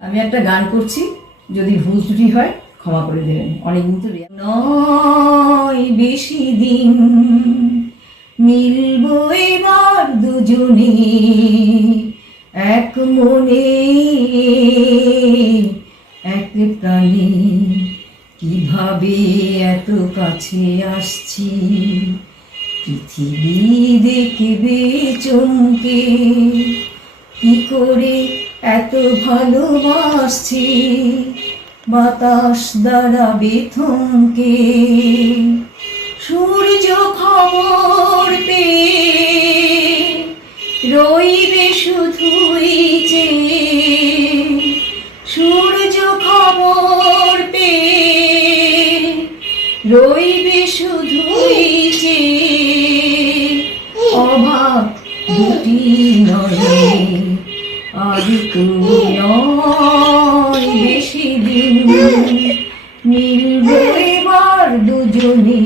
আমি একটা গান করছি, যদি ভুল ত্রুটি হয় ক্ষমা করে দেবেন। অনেকদিন তো নয় বেশি দিন মিলবো এবার দুজনে এক মনে এক প্রাণে। কিভাবে এত কাছে আসছি, পৃথিবী দেখবে চমকে, কি করে এত ভালোবাসছি, বাতাস দাঁড়াবে থমকে। সূর্য খবর পেয়ে রইবে শুধুই চেয়ে, সূর্য খবর পেয়ে রইবে শুধুই চেয়ে। অভাব দুটি নয় আর তো নয় বেশি দিন মিলবো এবার দুজনে